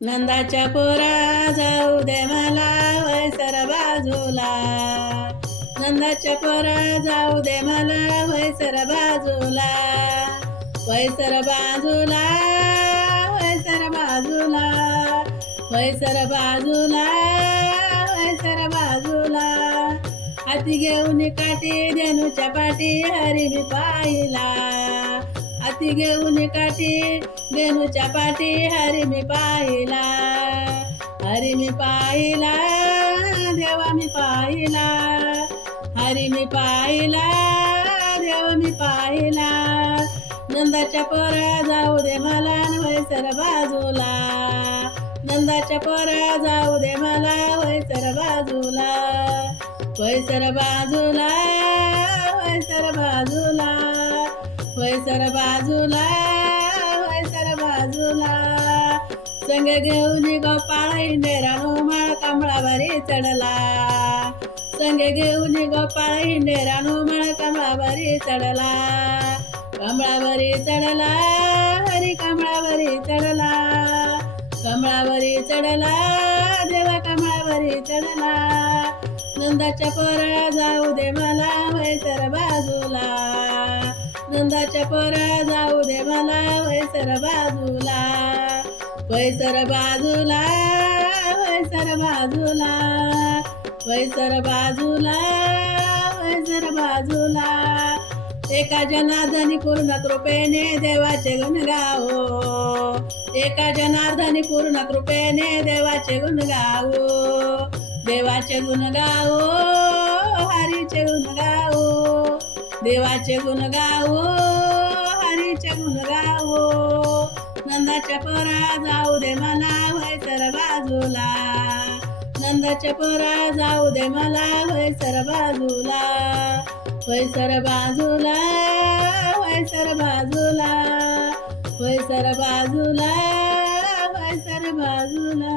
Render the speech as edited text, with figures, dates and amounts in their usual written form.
नंदाच्या पोरा जाऊ दे मला वैसर बाजूला, नंदाच्या पोरा जाऊ दे मला वैसर बाजूला, वैसर बाजूला, वैसर बाजूला, वैसर बाजूला, वैसर बाजूला. हाती घेऊन काठी धेनुच्या पाठी हरी मी पाहिला, हाती घेऊन काठी धेनुच्या पाठी हरी मी पाहिला, हरी मी पाहिला, देवा मी पाहिला, हरी मी पाहिला, देवा मी पाहिला. नंदाच्या पोरा जाऊ दे मला वैसर बाजूला, नंदाच्या पोरा जाऊ दे मला वैसर बाजूला, वैसर बाजूला, वैसर बाजूला, वैसर बाजूला, वैसर बाजूला. संग घेऊन गोपाळ हिंडेरानो माळ कमळावरी चढला, संग घेऊन गोपाळ हिंडेरानो माळ कमळावरी चढला, कमळावरी चढला, हरी कमळावरी चढला, कमळावरी चढला, देवा कमळावरी चढला. नंदाच्या पोरा जाऊ दे मला वैसर बाजूला, नंदाच्या पोरा जाऊ दे मला वैसर बाजूला, वैसर बाजूला, वैसर बाजूला, वैसर बाजूला, वैसर बाजूला. एका जनार्दनी पूर्ण कृपेने देवाचे गुण गावो, एका जनार्दनी पूर्ण कृपेने देवाचे गुण गावो, देवाचे गुण गावो, हरीचे गुण गावो, देवाचे गुण गावो, हरीचे गुण गावो. नंदाच्या पोरा जाऊ दे मला वैसर बाजूला, नंदाच्या पोरा जाऊ दे मला वैसर बाजूला, वैसर बाजूला, वैसर बाजूला, वैसर बाजूला, वैसर बाजूला.